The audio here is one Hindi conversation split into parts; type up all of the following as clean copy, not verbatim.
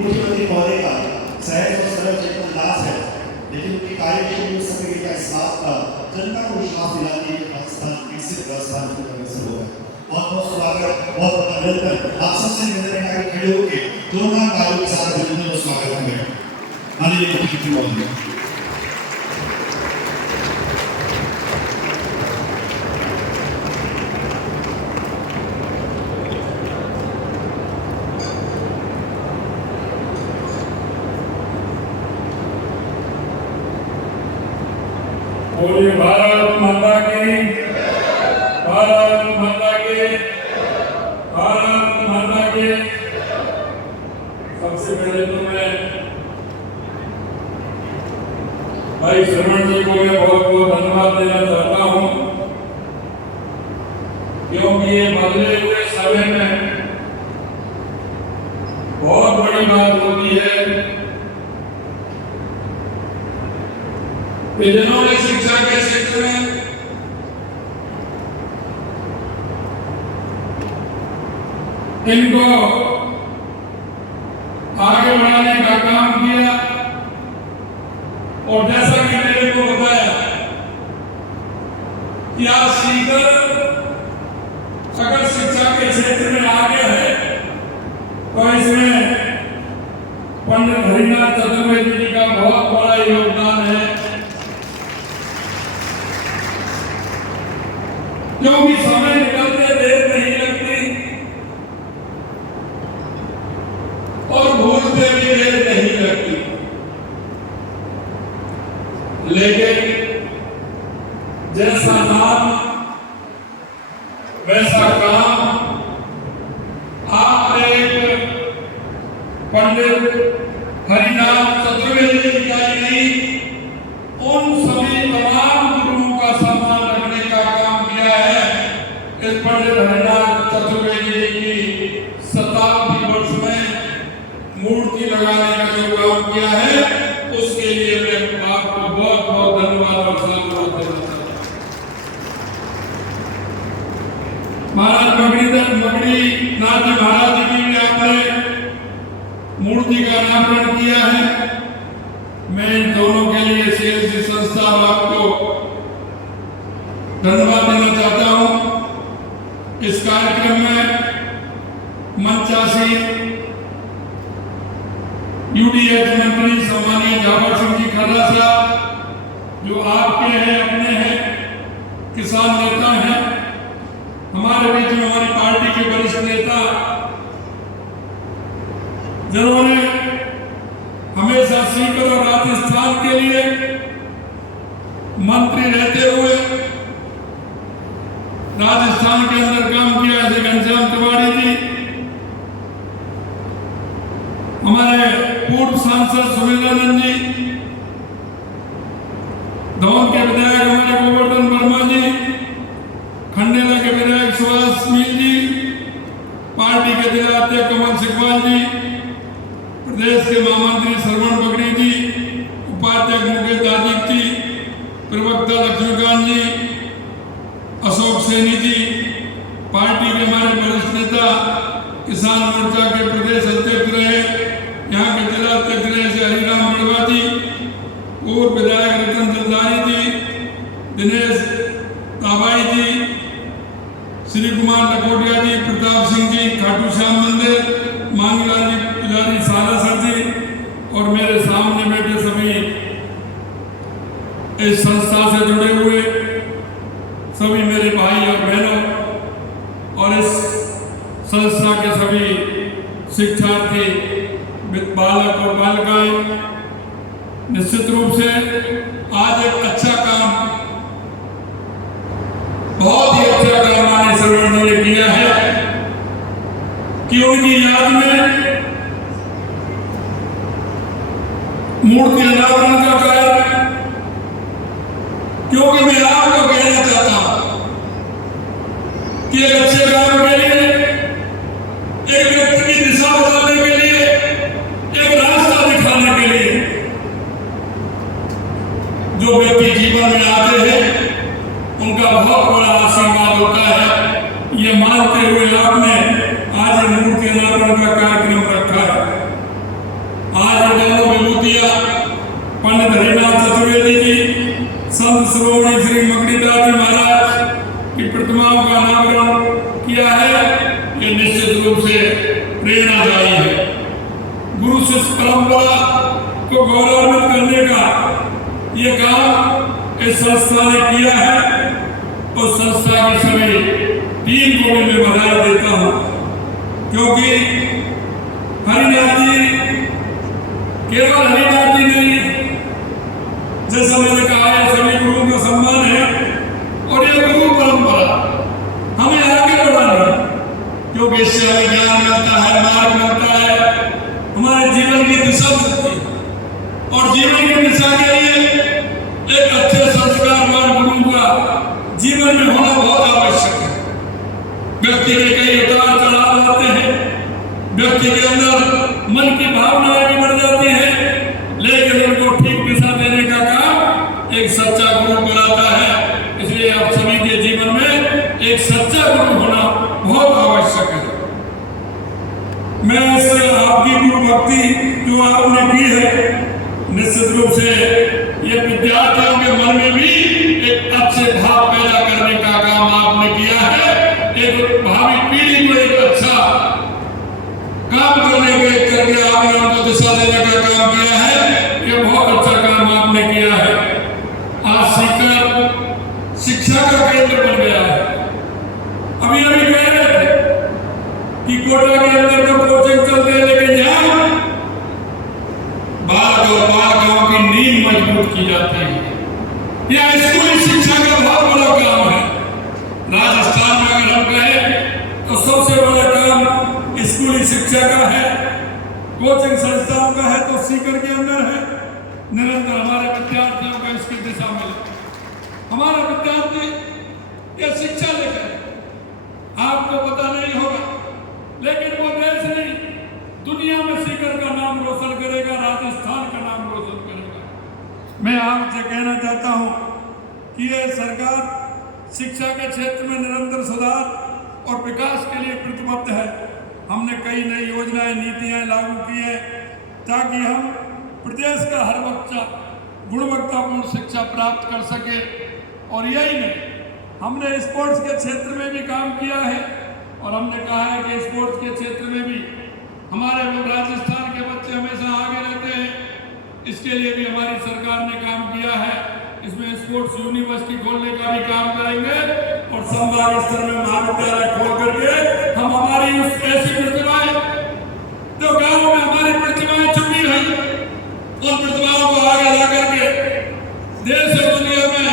मुख्यमंत्री महोदय का सहज और सरल चेतन दास है, लेकिन उनकी कार्यशैली उस समय का इस बात का जनता को विश्वास दिलाती है कि पाकिस्तान विकसित व्यवस्था करने से होगा। बहुत बहुत स्वागत, बहुत बहुत अभिनंदन। आप सबसे निवेदन है कि खड़े होकर दोनों कार्यों के साथ अभिनंदन और स्वागत करें। माननीय मुख्यमंत्री महोदय। बोलिए भारत माता की, भारत माता की, भारत माता की। सबसे पहले तो मैं भाई श्रवण जी को मैं बहुत बहुत धन्यवाद देना चाहता हूँ, क्योंकि ये बदले हुए समय में बहुत बड़ी बात होती है कि जिन्होंने शिक्षा के क्षेत्र में इनको आगे बढ़ाने का काम किया, और जैसा कि मेरे को बताया कि आज सीकर अगर शिक्षा के क्षेत्र में आगे है तो इसमें पंडित हरिनाथ चतुर्वेदी जी का बहुत बड़ा योगदान है, क्योंकि समय निकलते देर नहीं लगती और भूलते भी देर नहीं लगती, लेकिन जैसा नाम वैसा काम आपने एक पंडित हरिनाथ चतुर्वेदी जी का नहीं, उन सभी तमाम गुरुओं का सम्मान रखने का काम किया है। इस पंडित हरिनाथ चतुर्वेदी जी की शताब्दी वर्ष में मूर्ति लगाने का जो काम किया है, उसके लिए मैं आपको बहुत बहुत धन्यवाद और साधुवाद देना चाहता हूँ। महाराज मगड़ी नाथ जी महाराज जी की भी आपने मूर्ति का अनावरण किया है। मैं इन दोनों के लिए CLC संस्था आपको धन्यवाद देना चाहता हूं। इस कार्यक्रम में मंचासी UDH मंत्री सम्मानीय जावर सिंह जी खर्रा साहब, जो आपके हैं, अपने हैं, किसान नेता हैं, हमारे बीच में हमारी पार्टी के वरिष्ठ नेता, जिन्होंने हमेशा सीकर और राजस्थान के लिए मंत्री रहते हुए राजस्थान के अंदर काम किया, जैसे घनश्याम तिवारी जी, हमारे पूर्व सांसद सुमेधानंद जी, दौन के विधायक हमारे गोवर्धन वर्मा जी, खंडेला के विधायक सुभाष मील जी, पार्टी के जिलाध्यक्ष कमल सिकवाल जी, प्रदेश के महामंत्री श्रवण बगड़ी जी, उपाध्यक्ष मुकेश दाजिक जी, प्रवक्ता लक्ष्मीकांत जी, अशोक सैनी जी, पार्टी के हमारे वरिष्ठ नेता, किसान मोर्चा के प्रदेश अध्यक्ष रहे, यहाँ के जिला अध्यक्ष रहे से हरिराम मड़वा जी, पूर्व विधायक रतन जलदारी जी, दिनेश ताबाई जी, श्री कुमार लकोटिया जी, प्रताप सिंह जी, खाटू श्याम मंदिर, मांगलाल जी पुजारी, सारा सर जी, और मेरे सामने बैठे सभी इस संस्था से जुड़े हुए सभी मेरे भाई और बहनों, और इस संस्था के सभी शिक्षार्थी, बालक और बालिकाएं, निश्चित रूप से आज एक अच्छा काम, बहुत ही अच्छा काम हमारे श्रवण ने किया है कि उनकी याद में मूर्ति अनावरण का कार्य, क्योंकि मैं आपको कहना चाहता हूं कि एक अच्छे काम के लिए, एक व्यक्ति की दिशा बताने के लिए, एक रास्ता दिखाने के लिए जो व्यक्ति जीवन में आते हैं, उनका बहुत बड़ा आशीर्वाद होता है। ये मानते हुए आपने आज मूर्ति अनावरण का कार्यक्रम रखा है। श्रोमणी श्री मगड़ीदास जी महाराज की प्रतिमाओं का अनावरण किया है, ये निश्चित रूप से प्रेरणादायी है। गुरु शिष्य परंपरा को गौरवान्वित करने का ये काम इस संस्था ने किया है और संस्था की सभी टीम को भी मैं बधाई देता हूँ, क्योंकि हरिनाथ जी केवल हरिनाथ जी नहीं, जैसा मैंने कहा है सभी गुरुओं का सम्मान है और ये गुरु परंपरा हमें आगे बढ़ानी है, क्योंकि इससे हमें ज्ञान मिलता है, मार्ग मिलता है, हमारे जीवन की दिशा मिलती है और जीवन की दिशा के लिए एक अच्छे संस्कारवान गुरु का जीवन में होना बहुत आवश्यक है। व्यक्ति के कई उतार चढ़ाव आते हैं, व्यक्ति के अंदर मन की भावनाएं भी बढ़ जाती हैं, लेकिन उनको ठीक दिशा देने का काम एक सच्चा गुरु कराता है। इसलिए आप सभी के जीवन में एक सच्चा गुरु होना बहुत आवश्यक है। मैं इससे आपकी गुरु भक्ति जो आपने की है, निश्चित रूप से ये विद्यार्थियों के मन में भी एक अच्छे भाव पैदा करने का काम आपने किया है, एक भावी पीढ़ी को एक अच्छा काम करने के करके आपने उनको दिशा देने का काम किया है। ये बहुत अच्छा काम आपने किया है। आज सीकर शिक्षा का केंद्र बन गया है। अभी कह रहे थे कि कोटा के अंदर तो कोचिंग चलते हैं, लेकिन यहाँ बाल और बालिकाओं की नींव मजबूत की जाती है। यह स्कूली शिक्षा का बहुत बड़ा काम है। राजस्थान में अगर हम कहें तो सबसे बड़ा काम स्कूली शिक्षा का है, कोचिंग संस्थाओं का है तो सीकर के अंदर है। निरंतर हमारे विद्यार्थियों को इसकी दिशा मिले। हमारा विद्यार्थी ये शिक्षा लेकर, आपको पता नहीं होगा, लेकिन वो देश नहीं दुनिया में सीकर का नाम रोशन करेगा, राजस्थान का नाम रोशन करेगा। मैं आपसे कहना चाहता हूं कि ये सरकार शिक्षा के क्षेत्र में निरंतर सुधार और विकास के लिए प्रतिबद्ध है। हमने कई नई योजनाएं, नीतियां लागू की हैं ताकि हम प्रदेश का हर बच्चा गुणवत्तापूर्ण शिक्षा प्राप्त कर सके। और यही नहीं, हमने स्पोर्ट्स के क्षेत्र में भी काम किया है और हमने कहा है कि स्पोर्ट्स के क्षेत्र में भी हमारे राजस्थान के बच्चे हमेशा आगे रहते हैं। इसके लिए भी हमारी सरकार ने काम किया है। इसमें स्पोर्ट्स यूनिवर्सिटी खोलने का भी काम करेंगे और संभाग स्तर में महाविद्यालय खोल करके हम हमारी उस ऐसी प्रतिभाएं जो गाँव में हमारी प्रतिभाएं छुपी हैं, उन प्रतिभाओं को आगे ला करके देश और दुनिया में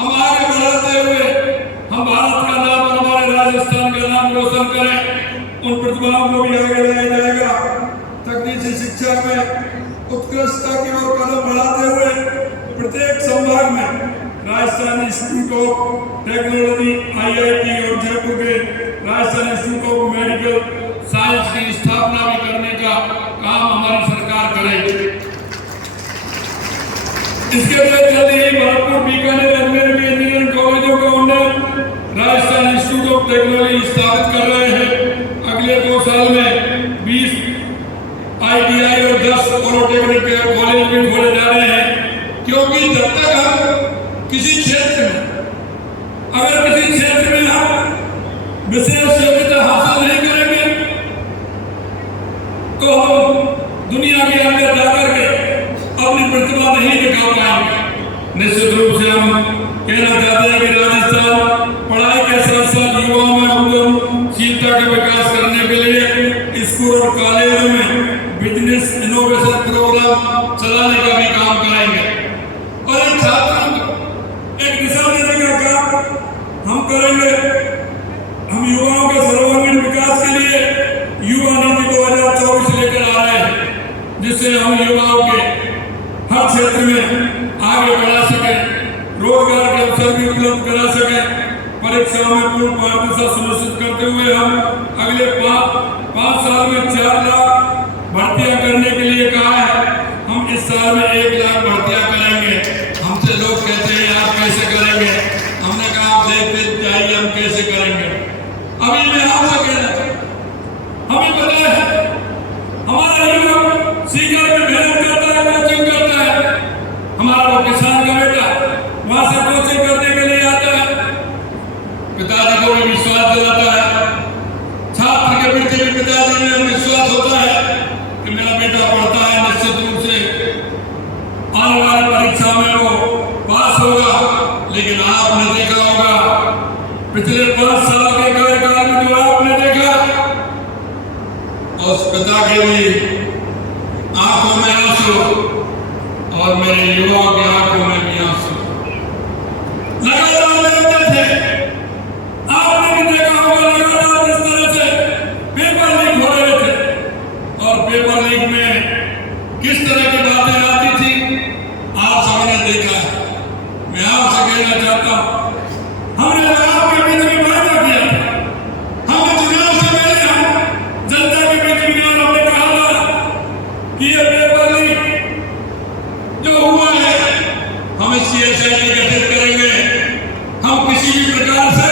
हम आगे बढ़ाते हुए हम भारत का नाम और हमारे राजस्थान का नाम रोशन करें। उन प्रतिभाओं को भी आगे लाया जाएगा। तकनीकी शिक्षा में उत्कृष्टता की ओर कदम बढ़ाते हुए प्रत्येक संभाग में Rajasthan institute of technology IIT और जयपुर के Rajasthan institute of medical science की स्थापना भी करने का काम हमारी सरकार करेगी। इसके लिए जल्दी ही भरतपुर, बीकानेर, अजमेर में इंजीनियरिंग कॉलेजों का उन्नयन राजस्थान इंस्टीट्यूट ऑफ टेक्नोलॉजी स्थापित कर रहे हैं। अगले 2 साल में 20 ITI और 10 पॉलिटेक्निक कॉलेज भी खोले जा रहे हैं, क्योंकि जब तक हम किसी क्षेत्र में हम विशेष योग्यता हासिल नहीं करेंगे तो हम दुनिया के अंदर जाकर के अपनी प्रतिभा नहीं दिखा पाएंगे। निश्चित रूप से हम कहना चाहते हैं कि राजस्थान पढ़ाई के साथ साथ युवाओं में उद्यमशीलता का विकास करने के लिए स्कूल और कॉलेजों में बिजनेस इनोवेशन प्रोग्राम चलाने का भी काम करेंगे और एक छात्रों को एक दिशा देने का काम हम करेंगे। हम युवाओं के सर्वांगीण विकास के लिए युवा नीति 2024 लेकर आ रहे हैं, जिससे हम युवाओं के हर क्षेत्र में आगे बढ़ा सकें, रोजगार के अवसर भी उपलब्ध करा सकें। परीक्षाओं में पूर्ण पारदर्शिता सुनिश्चित करते हुए हम अगले 5 साल में 4 लाख भर्तियां करने के लिए कहा है। हम इस साल में 1 लाख भर्तियां करेंगे। हमसे लोग कहते हैं आप कैसे करेंगे, हमने कहा आप देखते जाइए हम कैसे करेंगे। अभी मैं आपसे कहना चाहता हूं, हमें पता है हमारा युवा सीकर में मेहनत करता है, कोचिंग करता है। हमारा वो किसान का बेटा वहां से बेटा पढ़ता है निश्चित रूप से आने वाली परीक्षा में वो पास होगा। लेकिन आपने देखा होगा पिछले 5 साल के कार्यकाल में जो आपने देखा, उस पिता के भी आंखों में आंसू और मेरे युवाओं की आंखों में भी आंसू लगातार देखते थे। आपने भी देखा होगा लगातार इस तरह से पेपर लीक हो रहे थे और पेपर लीक में किस तरह की बातें आती थी आप सबने देखा है। मैं आपसे कहना चाहता हूं, हमने आपके बीच में वादा किया था, हमने चुनाव से पहले हम जनता के बीच में हमने कहा था कि ये पेपर लीक जो हुआ है हम इसकी एसआईटी गठित करेंगे। हम किसी भी प्रकार से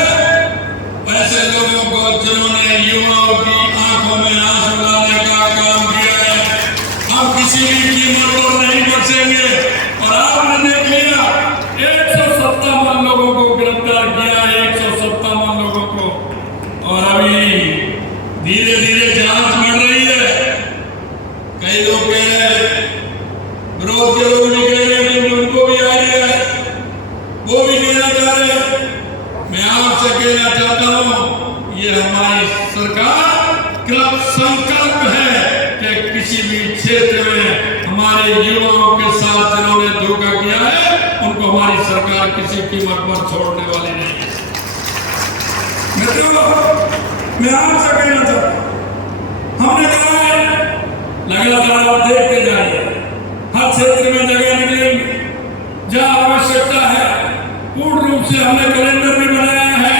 ऐसे लोगों को जिन्होंने युवाओं की आंखों में आंसू लाने का काम किया है, हम किसी भी कीमत पर नहीं बख्शेंगे। और आपने देख लिया 157 लोगों को गिरफ्तार किया, 157 लोगों को। और अभी धीरे धीरे जांच बढ़ रही है। कई लोग कह रहे हैं, विरोध के लोग भी कह रहे हैं कि उनको भी आई है, वो भी कहना चाह रहे हैं। मैं आपसे कहना चाहता हूं, ये हमारी सरकार का संकल्प है कि किसी भी क्षेत्र में हमारे युवाओं के साथ जिन्होंने धोखा किया है उनको हमारी सरकार किसी कीमत पर छोड़ने वाली नहीं है। मित्रों, मैं आपसे कहना चाहता हूं, हमने कहा है लगातार आप देखते जाइए, हर क्षेत्र में जगह निकलेंगी जहां आवश्यकता है। पूर्ण रूप से हमने कैलेंडर भी बनाया है,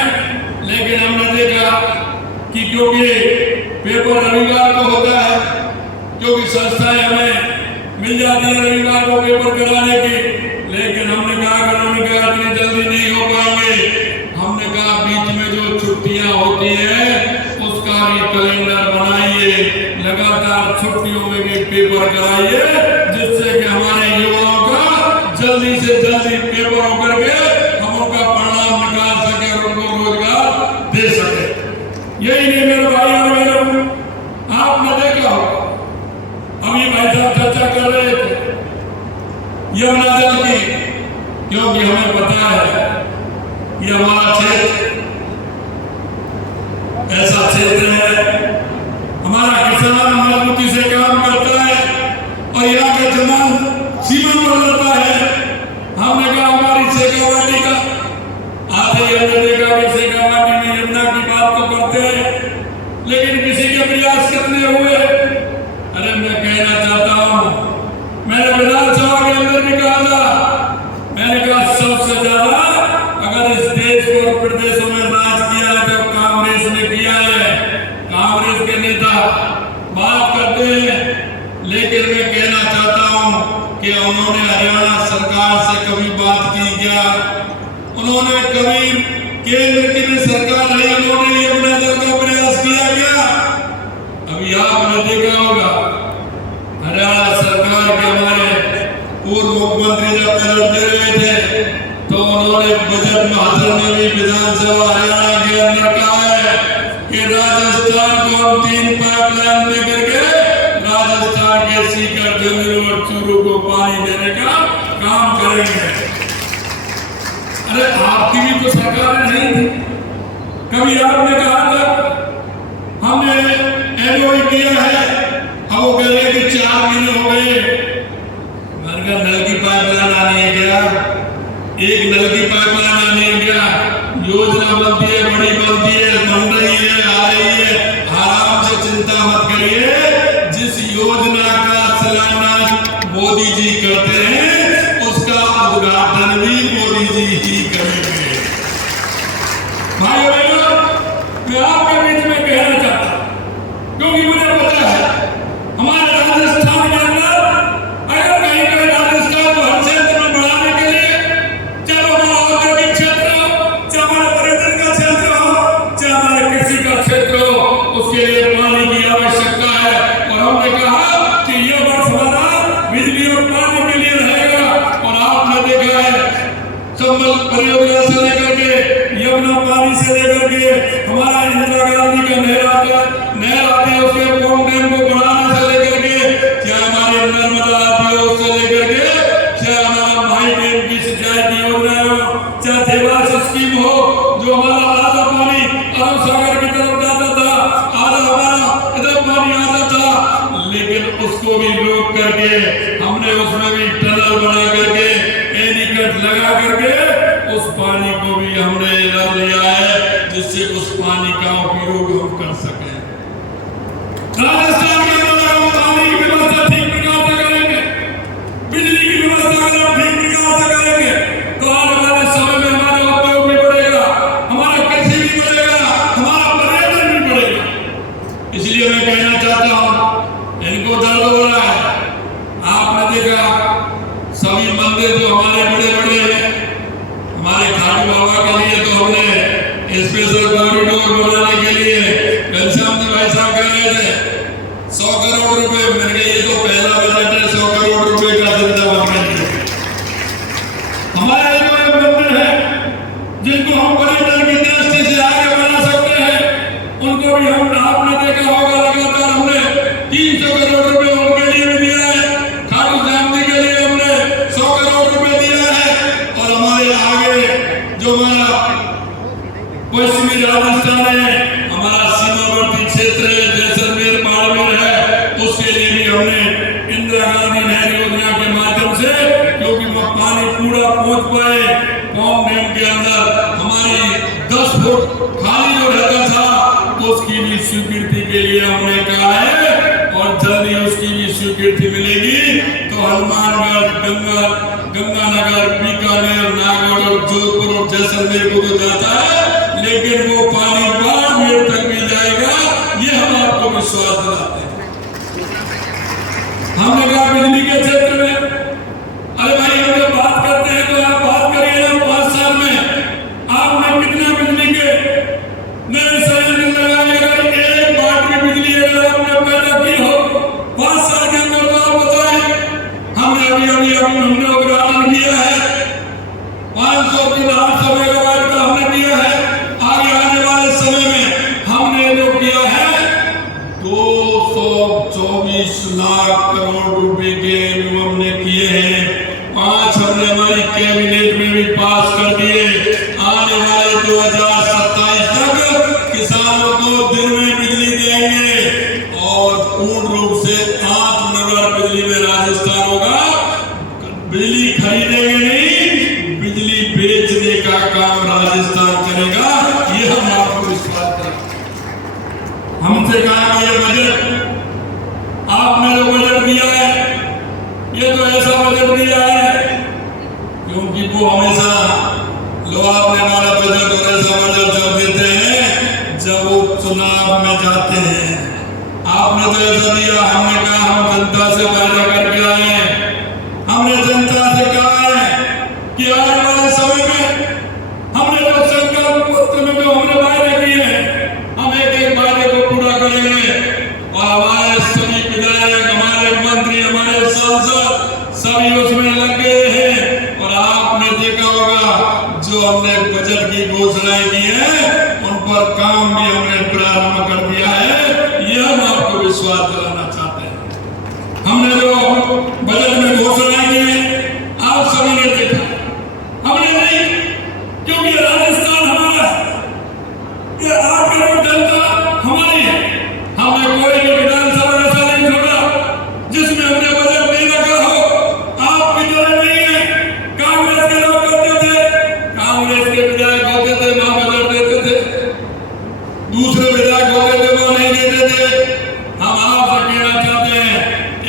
लेकिन हमने देखा कि क्योंकि पेपर रविवार को होता है, क्योंकि संस्थाएं हमें मिल जाती है रविवार को पेपर कराने की, लेकिन हमने कहा कानूनी का इतनी जल्दी नहीं हो पाएंगे। हमने कहा बीच में जो छुट्टियां होती है उसका भी कैलेंडर बनाइए, लगातार छुट्टियों में भी पेपर कराइए, जिससे कि हमारे युवाओं का जल्दी से जल्दी पेपर होकर के हम उनका परिणाम निकाल सके और उनको रोजगार दे सके। यही नहीं मेरे भाई और बहनों, आपने देखा होगा अभी भाई साहब चर्चा कर रहे थे यमुना जल की, क्योंकि हमें पता है कि हमारा क्षेत्र ऐसा क्षेत्र है, हमारा किसान मजबूती से काम करता है और यहाँ का जमान सीमा पर रहता है। हमने कहा हमारी शेखावाटी का आधे हमने देखा कि शेखावाटी में यमुना की बात तो करते हैं, लेकिन किसी के प्रयास कितने हुए? अरे मैं कहना चाहता हूं, मैंने विधानसभा के अंदर भी कहा था, मैंने कहा सबसे ज्यादा अगर इस देश और प्रदेशों में राज किया है तो कांग्रेस ने किया है। कांग्रेस के नेता बात करते हैं, लेकिन मैं कहना चाहता हूं कि उन्होंने हरियाणा सरकार से कभी बात की क्या? उन्होंने कभी केंद्र की भी सरकार रही, उन्होंने यमुना जल का प्रयास किया क्या? अभी आपने देखा होगा हरियाणा सरकार के हमारे पूर्व मुख्यमंत्री जब बजट दे रहे थे तो उन्होंने बजट भाषण में भी विधानसभा हरियाणा के अंदर कहा है कि राजस्थान को हम 3 पाइपलाइन दे करके राजस्थान के सीकर, झुंझुनू और चूरू को पानी देने का काम करेंगे। अरे आपकी भी तो सरकार नहीं थी, कभी आपने कहा था हमने एमओयू किया है, अब वो कह रहे कि 4 महीने हो गए। नल की पाइपलाइन आनी है क्या? एक नल की पाइपलाइन आनी है क्या? योजना बनती है, बड़ी बनती है, बन रही है, आ रही है, आराम से चिंता मत करिए। जिस योजना का शिलान्यास मोदी जी करते हैं उसका उद्घाटन भी मोदी जी ही करेंगे। भाइयों बहनों, मैं आपके बीच में कहना चाहता हूं, क्योंकि मुझे पता है हमारे राजस्थान के अंदर अगर कहीं कहीं राजस्थान को हर क्षेत्र में बढ़ाने के लिए, चाहे हमारा औद्योगिक क्षेत्र हो, चाहे हमारा पर्यटन का क्षेत्र हो, चाहे हमारे कृषि का क्षेत्र हो, उसके लिए पानी की आवश्यकता है। और हमने कहा कि यह वर्ष हमारा बिजली और पानी के लिए रहेगा। और आपने देखा है चंबल परियोजना से लेकर के यमुना पानी से लेकर के हमारा इंदिरा गांधी का नहर आती है, उसके पौंग डैम को बढ़ाने से लेकर के उसको भी रोक करके हमने उसमें भी टनल बना करके एनीकट लगा करके उस पानी को भी हमने रख लिया है, जिससे उस पानी का उपयोग हम कर सकें। राजस्थान के अंदर हम पानी की व्यवस्था ठीक प्रकार से करेंगे, बिजली की व्यवस्था अगर हम ठीक प्रकार से करेंगे तो आने वाले समय में हमारा उद्योग भी बढ़ेगा, हमारा कृषि भी बढ़ेगा, हमारा पर्यटन भी बढ़ेगा। इसलिए मैं कहना चाहता हूँ, इनको दर्द हो रहा है। आपने देखा सभी मंदिर जो हमारे बड़े बड़े हैं, हमारे खाटू बाबा के लिए तो हमने स्पेशल कॉरिडोर बनाने के लिए घनश्याम जी भाई साहब कह रहे थे 100 करोड़ रुपए। मैंने कहा ये तो पहला बजट है, 100 करोड़ रुपए का जिंदाबाद करेंगे। हमारे जो मंदिर है जिनको हम पर्यटन की दृष्टि से आगे बढ़ा सकते हैं, उनको भी हम आपने देखा होगा लगातार हमने 300 करोड़ रुपए उनके लिए भी दिया है। खाटू श्याम जी के लिए हमने 100 करोड़ रुपए दिया है। और हमारे आगे जो हमारा पश्चिमी राजस्थान है, हमारा सीमावर्ती क्षेत्र है, जैसलमेर बाड़मेर है, उसके लिए भी हमने इंदिरा गांधी नहर योजना के माध्यम से, क्योंकि वो पानी पूरा पहुंच पाए कौम डैम के अंदर, हमारी 10 फुट खाली जो रहता था उसकी भी स्वीकृति के लिए हमने कहा है। और जल्दी उसकी भी स्वीकृति मिलेगी तो हनुमानगढ़, गंगानगर, बीकानेर, नागौर और जोधपुर और जैसलमेर को तो जाता है, लेकिन वो पानी बाड़मेर तक भी जाएगा, ये हम आपको विश्वास दिलाते हैं। हमने कहा बिजली के क्षेत्र में, अरे भाई हम जब बात करते हैं तो आप बात करिए 5 साल में आपने कितना बिजली के नए संयंत्र लगाए। अगर एक बैटरी बिजली अगर आपने पैदा की हो 5 साल के अंदर तो आप बताएं। हमने अभी हमने उद्घाटन किया है 500 की 800 मेगावाट का हमने किया है। आगे आने वाले समय में हमने जो किया है 224 लाख करोड़ रुपए के हमने किए हैं। 5 हमने हमारी कैबिनेट में भी पास कर दिए। आने वाले 2027 तक किसानों को दिन में बिजली देंगे और पूर्ण रूप से आत्मनिर्भर बिजली में राजस्थान होगा। बिजली खरीदेंगे नहीं, बिजली बेचने का काम राजस्थान करेगा, ये हम आपको विश्वास करें। हमसे कहा कि ये बजट आपने जो बजट दिया है ये तो ऐसा बजट दिया है, क्योंकि वो हमेशा लोग आपने हमारा बजट और ऐसा बजट जब देते हैं जब वो चुनाव में जाते हैं। आपने तो ऐसा दिया, हमने कहा हम जनता से वादा करके आए हैं। हमने जनता से कहा है कि आने वाले समय में हमने जो संकल्प पत्र में जो हमने वायदे किए हैं, हम एक वायदे को पूरा करेंगे। और हमारे सभी विधायक, हमारे मंत्री, हमारे सांसद सभी उसमें लग गए हैं। और आपने देखा होगा जो हमने बजट की घोषणाएं की है उन पर काम भी हमने प्रारंभ कर दिया है। यह हम आपको विश्वास दिलाना चाहते हैं। हमने जो बजट में घोषणाएं की है आप सभी ने देखा, हमने नहीं, क्योंकि राजस्थान हमारा है, ये 8 करोड़ जनता हमारी है। हमने कोई भी विधानसभा ऐसा नहीं छोड़ा जिसमें हमने बजट नहीं रखा हो। आप की तरह नहीं है, कांग्रेस के लोग करते थे, कांग्रेस के विधायक होते थे वहां बजट देते थे, दूसरे विधायक होते थे वो नहीं देते थे। हम आपसे कहना चाहते हैं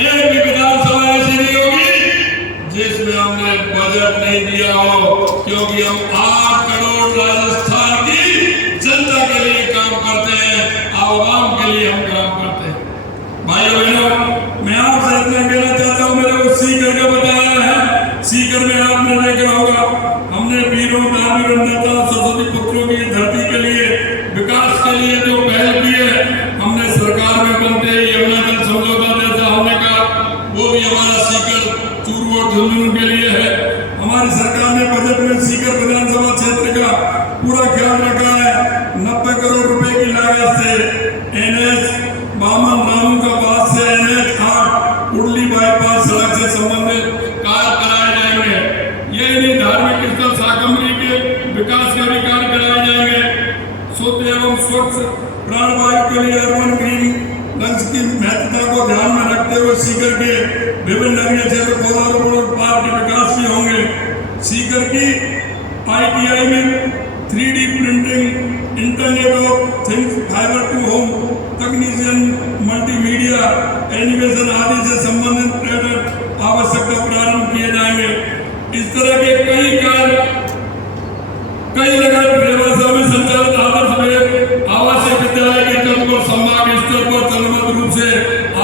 एक भी विधानसभा ऐसी नहीं होगी जिसमें हमने बजट नहीं दिया हो, क्योंकि हम 8 करोड़ राजस्थान की जनता के लिए काम करते हैं, आवाम के लिए हम काम करते हैं। भाइयों बहनों, मैं आपसे इतना कहना चाहता हूँ, मेरे को सीकर का बताया है। सीकर में आपने देखा होगा हमने वीरों दानवीरों नेता सरस्वती पुत्रों की धरती के लिए विकास के लिए जो पहल की है, हमने सरकार में बनते ही यमुना जल समझौता जैसा हमने कहा वो भी हमारा सीकर चूरू और झुंझुनू के लिए है। हमारी सरकार ने बजट में सीकर विधानसभा क्षेत्र का पूरा ख्याल रखा है। 90 करोड़ रुपए की लागत से NH बामन रामू का पास से NH 8 उड़ली बाईपास सड़क से संबंधित कार्य कराए जाएंगे। ये नहीं धार्मिक स्थल शाकंभरी के विकास के भी कार्य कराए जाएंगे। शुद्ध एवं स्वच्छ प्राणवायु के लिए अर्बन ग्रीन लंच की महत्वता को ध्यान में रखते हुए सीकर के विभिन्न नगरीय क्षेत्र पौधारोपण और पार्क के विकास भी होंगे। सीकर की ITI में 3D printing, internet of things, fibre to home technician, multimedia, animation आदि से संबंधित आवश्यकता प्रारंभ किए जाएंगे। इस तरह के कई कार्य कई जगह व्यवस्था में संचालित आदर्श वेद आवासीय विद्यालय के तर्ज पर संभाग स्तर पर चरणबद्ध रूप से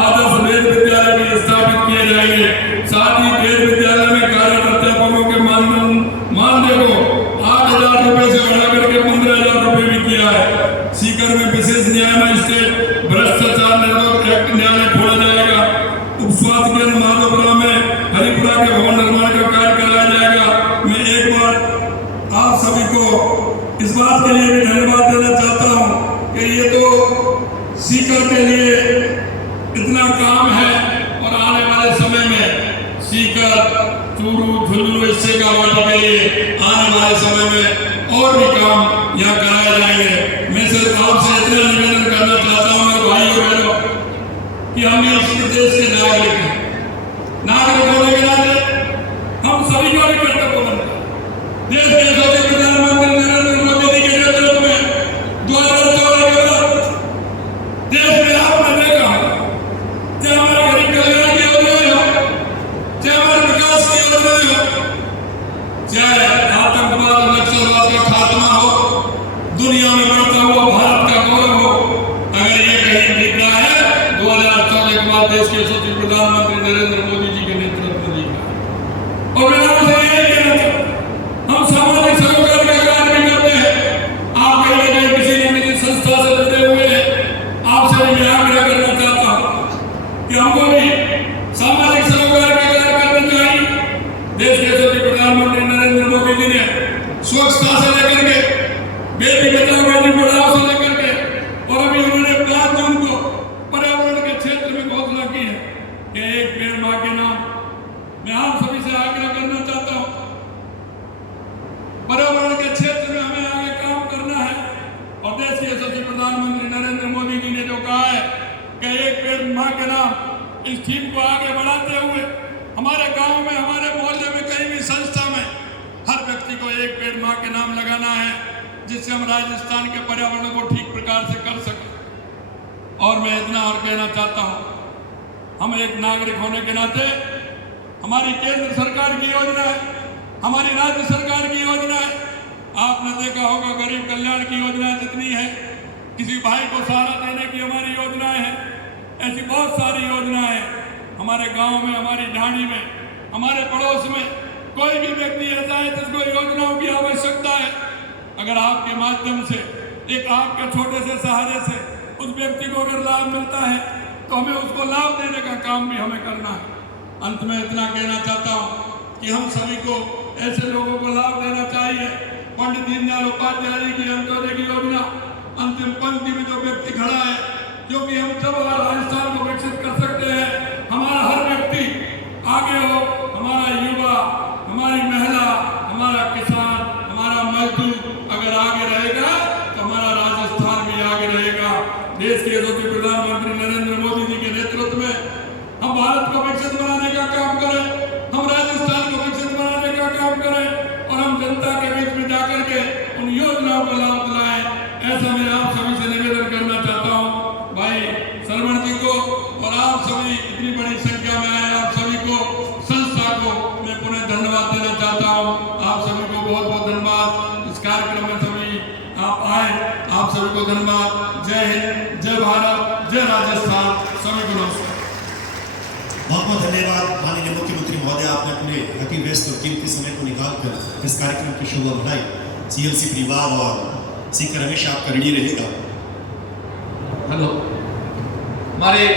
आदर्श वेद विद्यालय भी स्थापित किए जाएंगे। साथ ही वेद विद्यालय में कार्यरत अध्यापकों के मानदेय को 8,000 रुपए से बढ़ाकर के 15,000 रुपए भी किया है। सीकर में विशेष न्याय मजिस्ट्रेट भ्रष्टाचार निरोधक एक्ट न्यायालय खोला जाएगा। उप स्वास्थ्य केंद्र माधोपुरा में हरिपुरा के भवन निर्माण का कार्य कराया जाएगा। मैं एक बार आप सभी को इस बात के लिए भी धन्यवाद देना चाहता हूं कि ये तो सीकर के लिए इतना काम है और आने वाले समय में सीकर, चूरू, झुंझुनू, इससे गांव के लिए आने वाले समय में और भी काम यहाँ कराए जाएंगे। मैं सिर्फ आपसे इतना निवेदन करना चाहता हूँ मेरे भाई और बहनों कि हम इस प्रदेश के नागरिक हैं। नागरिक होने के नाते हम सभी का भी कर्तव्य बनता है। देश के यशस्वी प्रधानमंत्री नरेंद्र मोदी जी के नेतृत्व में 2014 के बाद देश में आपने देखा चाहे हमारे गरीब कल्याण की योजनाएं हो, चाहे हमारे विकास की योजनाएं हो, चाहे आतंकवाद और नक्सलवाद का खात्मा हो, दुनिया में बढ़ता हुआ भारत का गौरव हो, अगर ये कहीं दिख रहा है 2014 के बाद देश के यशस्वी प्रधानमंत्री नरेंद्र मोदी जी के नेतृत्व में दिख रहा है। और मैं आपसे यही कहना चाहता हूं, हम सामाजिक सरोकार का कार्य भी करते हैं। आप कहीं ना कहीं किसी न किसी संस्था से जुड़े हुए हैं। आपसे मैं आग्रह करना चाहता हूं कि हमको भी सामाजिक सरोकार का कार्य करना चाहिए। देश के यशस्वी प्रधानमंत्री नरेंद्र मोदी जी ने स्वच्छता से लेकर के बेटी बचाओ बेटी पढ़ाओ से लेकर के और अभी उन्होंने 5 जून को पर्यावरण के क्षेत्र में घोषणा की है कि एक पेड़ मां के नाम। मैं आप सभी से आग्रह करना चाहता हूं, पर्यावरण के क्षेत्र में हमें आगे काम करना है। और देश के यशस्वी प्रधानमंत्री नरेंद्र मोदी जी ने जो कहा है कि एक पेड़ मां के नाम, इस थीम को आगे बढ़ाते हुए हमारे गांव में, हमारे मोहल्ले में, कहीं भी संस्था में हर व्यक्ति को एक पेड़ मां के नाम लगाना है, जिससे हम राजस्थान के पर्यावरण को ठीक प्रकार से कर सकें। और मैं इतना और कहना चाहता हूं, हम एक नागरिक होने के नाते हमारी केंद्र सरकार की योजना है, हमारी राज्य सरकार की योजना है। आपने देखा होगा गरीब कल्याण की योजना जितनी है, किसी भाई को सहारा देने की हमारी योजनाएं हैं, ऐसी बहुत सारी योजनाएं हैं। हमारे गांव में, हमारी ढाणी में, हमारे पड़ोस में कोई भी व्यक्ति ऐसा है जिसको योजनाओं की आवश्यकता है, अगर आपके माध्यम से, एक आपके छोटे से सहारे से उस व्यक्ति को अगर लाभ मिलता है तो हमें उसको लाभ देने का काम भी हमें करना है। अंत में इतना कहना चाहता हूँ कि हम सभी को ऐसे लोगों को लाभ देना चाहिए। पंडित दीनदयाल उपाध्याय जी की अंत्योदय की योजना, अंतिम पंक्ति में जो व्यक्ति खड़ा है, क्योंकि हम जब राजस्थान को विकसित कर सकते हैं, हमारा हर व्यक्ति आगे हो, हमारा युवा, हमारी महिला, हमारा किसान, हमारा मजदूर अगर आगे रहेगा तो हमारा राजस्थान भी आगे रहेगा। देश के यशस्वी प्रधानमंत्री नरेंद्र मोदी जी के नेतृत्व में हम भारत को विकसित बनाने का काम करें, हम राजस्थान को विकसित बनाने का काम करें और हम जनता के बीच में जाकर के उन योजनाओं का लाभ दिलाएं। ऐसा मैं आप सभी से निवेदन करना चाहता हूं। भाई सरवण जी को और आप सभी इतनी बड़ी संख्या में आए आप सभी को, संस्था को मैं पुनः धन्यवाद देना चाहता हूं। आप सभी को बहुत बहुत धन्यवाद। इस कार्यक्रम में सभी आप आए, आप सभी को धन्यवाद। जय हिंद, जय भारत, जय राजस्थान। सभी को नमस्कार। बहुत बहुत धन्यवाद माननीय मुख्यमंत्री महोदय, आपने अपने अति व्यस्त और कीमती समय को निकालकर इस कार्यक्रम की शोभा बढ़ाई। CLC परिवार और सीकर हमेशा आपका ऋणी रहेगा। हेलो, हमारे